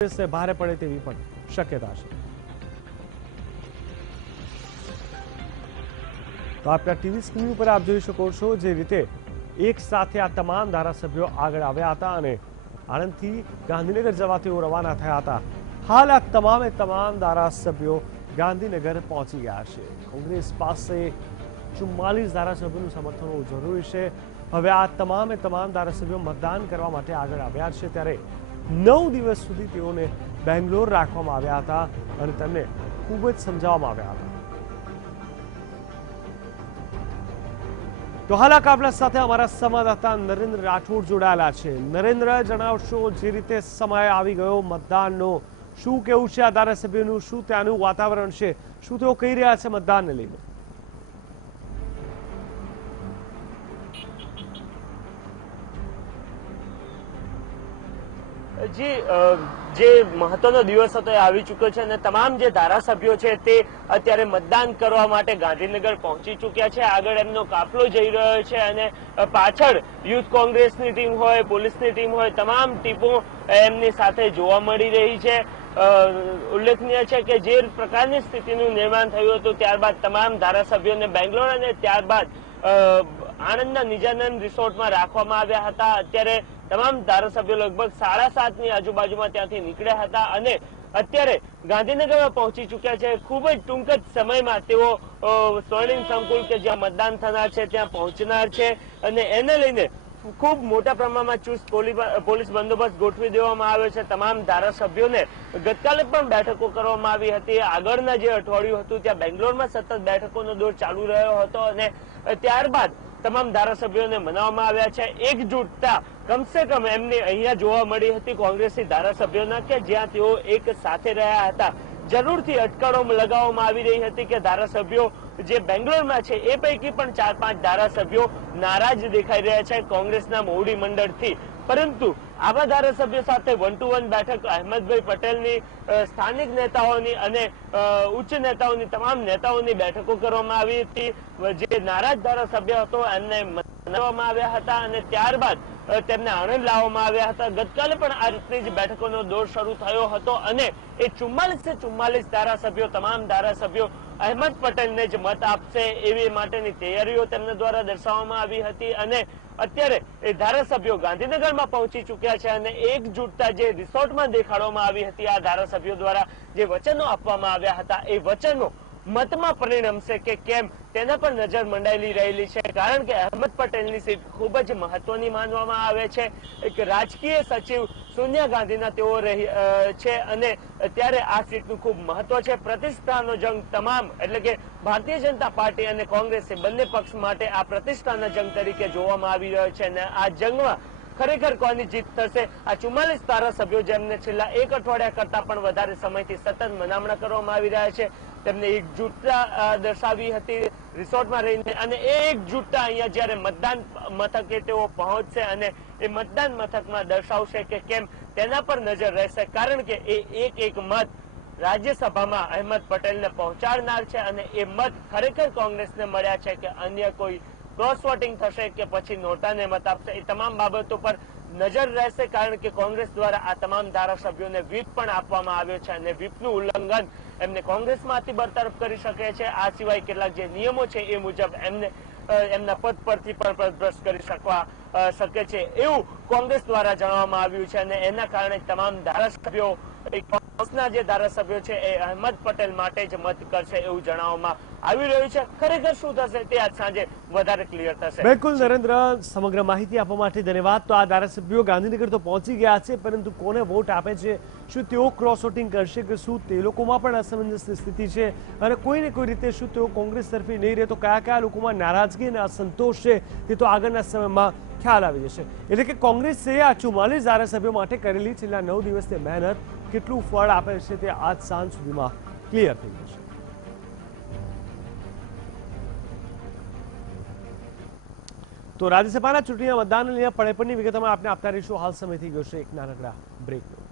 से भारे पड़े तेवी पण शक्यता है। तो आपना टीवी स्क्रीन पर आप જોઈ શકો છો જે રીતે એક સાથે આ તમામ ધારાસભ્યો આગળ આવ્યા હતા અને આણંદથી ગાંધીનગર જવા તેઓ રવાના થયા હતા। હાલ આ તમામ ધારાસભ્યો ગાંધીનગર પહોંચી ગયા છે। કોંગ્રેસ પાસે 44 ધારાસભ્યોનું સમર્થન હોવું જરૂરી છે। હવે આ તમામ ધારાસભ્યો મતદાન કરવા માટે આગળ આવ્યા છે ત્યારે 9 દિવસ સુધી તેઓને બેંગ્લોર રાખવામાં આવ્યા હતા અને તેમને ખૂબ જ સમજાવવામાં આવ્યા હતા। तो हाल आ आपला સાથે અમારા સંવાદદાતા નરેન્દ્ર રાઠોડ જોડાયેલા છે। નરેન્દ્ર, જણાવશો જે રીતે સમય આવી ગયો મતદાનનો, શું કેવું છે આ ધારાસભ્યોનું, શું ત્યાંનું વાતાવરણ છે, શું તેઓ કહી રહ્યા છે મતદાનને લઈને? जी જે મહત્વનો દિવસ હતો એ આવી ચૂક્યો છે અને તમામ જે ધારાસભ્યો છે તે અત્યારે મતદાન કરવા માટે ગાંધીનગર પહોંચી ચૂક્યા છે। આગળ એમનો કાફલો જઈ રહ્યો છે અને પાછળ યુથ કોંગ્રેસની ટીમ હોય, પોલીસની ટીમ હોય, તમામ ટીમો એમની સાથે જોવા મળી રહી છે। ઉલ્લેખનીય છે કે જે પ્રકારની સ્થિતિનું નિર્માણ થયું હતું ત્યારબાદ તમામ ધારાસભ્યોને બેંગ્લોર અને ત્યારબાદ આણંદના નિજાનંદ રિસોર્ટમાં રાખવામાં આવ્યા હતા। અત્યારે તમામ ધારાસભ્યો લગભગ 7:30ની આજુબાજુમાં ત્યાંથી નીકળ્યા હતા અને અત્યારે ગાંધીનગરમાં પહોંચી ચૂક્યા છે। ખૂબ જ ટૂંક જ સમયમાં તેઓ સ્વર્ણિમ સંકુલ કે જ્યાં મતદાન થનાર છે ત્યાં પહોંચનાર છે અને એને લઈને ખૂબ મોટા પ્રમાણમાં ચુસ્ત પોલીસ બંદોબસ્ત ગોઠવી દેવામાં આવ્યો છે। તમામ ધારાસભ્યોને ગતકાલે પણ બેઠકો કરવામાં આવી હતી। આગળના જે અઠવાડિયું હતું ત્યાં બેંગ્લોરમાં સતત બેઠકોનો દોર ચાલુ રહ્યો હતો અને ત્યારબાદ તમામ ધારાસભ્યોને મનાવવામાં આવ્યા છે। એકજૂટતા કમસે કમ એમને અહીંયા જોવા મળી હતી કોંગ્રેસી ધારાસભ્યોના કે જ્યાં તેઓ એક સાથે રહ્યા હતા। જરૂરથી અટકળો લગાવવામાં આવી રહી હતી કે ધારાસભ્યો જે બેંગ્લોરમાં છે એ પૈકી પણ 4-5 ધારાસભ્યો નારાજ દેખાઈ રહ્યા છે કોંગ્રેસના મોવડી મંડળથી। પરંતુ આવા ધારાસભ્યો સાથે 1-to-1 બેઠક અહેમદભાઈ પટેલની, સ્થાનિક નેતાઓની અને ઉચ્ચ નેતાઓની, તમામ નેતાઓની બેઠકો કરવામાં આવી હતી। જે નારાજ ધારાસભ્ય હતો એમને મનાવવામાં આવ્યા હતા અને ત્યારબાદ તેમને આણંદ લાવવામાં આવ્યા હતા। ગતકાલે પણ આ રીતની જ બેઠકોનો દોર શરૂ થયો હતો અને એ 44 ધારાસભ્યો, તમામ ધારાસભ્યો અહેમદ પટેલને જ મત આપશે એવી માટેની તૈયારીઓ તેમના દ્વારા દર્શાવવામાં આવી હતી અને અત્યારે એ ધારાસભ્યો ગાંધીનગરમાં પહોંચી ચૂક્યા છે અને એકજૂટતા જે રિસોર્ટમાં દેખાડવામાં આવી હતી આ ધારાસભ્યો દ્વારા જે વચનો આપવામાં આવ્યા હતા એ વચનો મતમાં પરિણમશે કે કેમ તેના પર નજર મંડાયેલી રહેલી છે। કારણ કે અહેમદ પટેલની સીટ ખૂબ જ મહત્વની માનવામાં આવે છે। એક રાજકીય સચિવ સોનિયા ગાંધીના તેઓ છે અને ત્યારે આ સીટનું ખૂબ મહત્વ છે। પ્રતિષ્ઠાનો જંગ તમામ એટલે કે ભારતીય જનતા પાર્ટી અને કોંગ્રેસ બંને પક્ષ માટે આ પ્રતિષ્ઠાના જંગ તરીકે જોવામાં આવી રહ્યો છે અને આ જંગમાં ખરેખર કોની જીત થશે? આ 44 ધારાસભ્યો જેમને છેલ્લા એક અઠવાડિયા કરતા પણ વધારે સમયથી સતત મનામણા કરવામાં આવી રહ્યા છે તેમને એકજૂટતા દર્શાવી હતી રિસોર્ટમાં રહીને અને એ એકજૂટતા અહીંયા જ્યારે મતદાન મથકે તેઓ પહોંચશે અને એ મતદાન મથકમાં દર્શાવશે કે કેમ તેના પર નજર રહેશે। કારણ કે એ એક મત રાજ્યસભામાં અહેમદ પટેલને પહોંચાડનાર છે અને એ મત ખરેખર કોંગ્રેસને મળ્યા છે કે અન્ય કોઈ ક્રોસ વોટિંગ થશે કે પછી નોટાને મત આપશે એ તમામ બાબતો પર નજર રહેશે। કારણ કે કોંગ્રેસ દ્વારા આ તમામ ધારાસભ્યોને વ્હીપ પણ આપવામાં આવ્યો છે અને વ્હીપનું ઉલ્લંઘન એમને કોંગ્રેસમાંથી બરતરફ કરી શકે છે। આ સિવાય કેટલાક જે નિયમો છે એ મુજબ એમને એમના પદ પરથી પણ પદભ્રષ્ટ કરી શકે છે એવું કોંગ્રેસ દ્વારા જણાવવામાં આવ્યું છે અને એના કારણે તમામ ધારાસભ્યો કોંગ્રેસના જે ધારાસભ્યો છે એ અહેમદ પટેલ માટે જ મત કરશે એવું જણાવવામાં આવી રહ્યું છે। ખરેખર શું થશે તે આજ સાંજે વધારે ક્લિયર થશે। બિલકુલ નરેન્દ્ર, સમગ્ર માહિતી આપવા માટે ધન્યવાદ। તો આ ધારાસભ્યો ગાંધીનગર તો પહોંચી ગયા છે પરંતુ કોને વોટ આપે છે, શું તેઓ ક્રોસ વોટિંગ કરશે કે શું તે લોકોમાં પણ અસમંજસની સ્થિતિ છે અને કોઈને કોઈ રીતે શું તેઓ કોંગ્રેસ તરફી નહીં રહે, તો કયા લોકોમાં નારાજગી અને અસંતોષ છે તે તો આગળના સમયમાં ખ્યાલ આવી જશે। એટલે કે કોંગ્રેસે આ 44 ધારાસભ્યો માટે કરેલી છેલ્લા 9 દિવસની મહેનત કેટલું ફળ આપે છે તે આજ સાંજ સુધીમાં ક્લિયર થઈ જશે। તો રાજ્યસભાના ચૂંટણીના મતદાનને લઈને પડે પડની વિગતમાં આપણે આપતા રહીશું। હાલ સમય થઈ ગયો છે એક નાનકડા બ્રેકનો।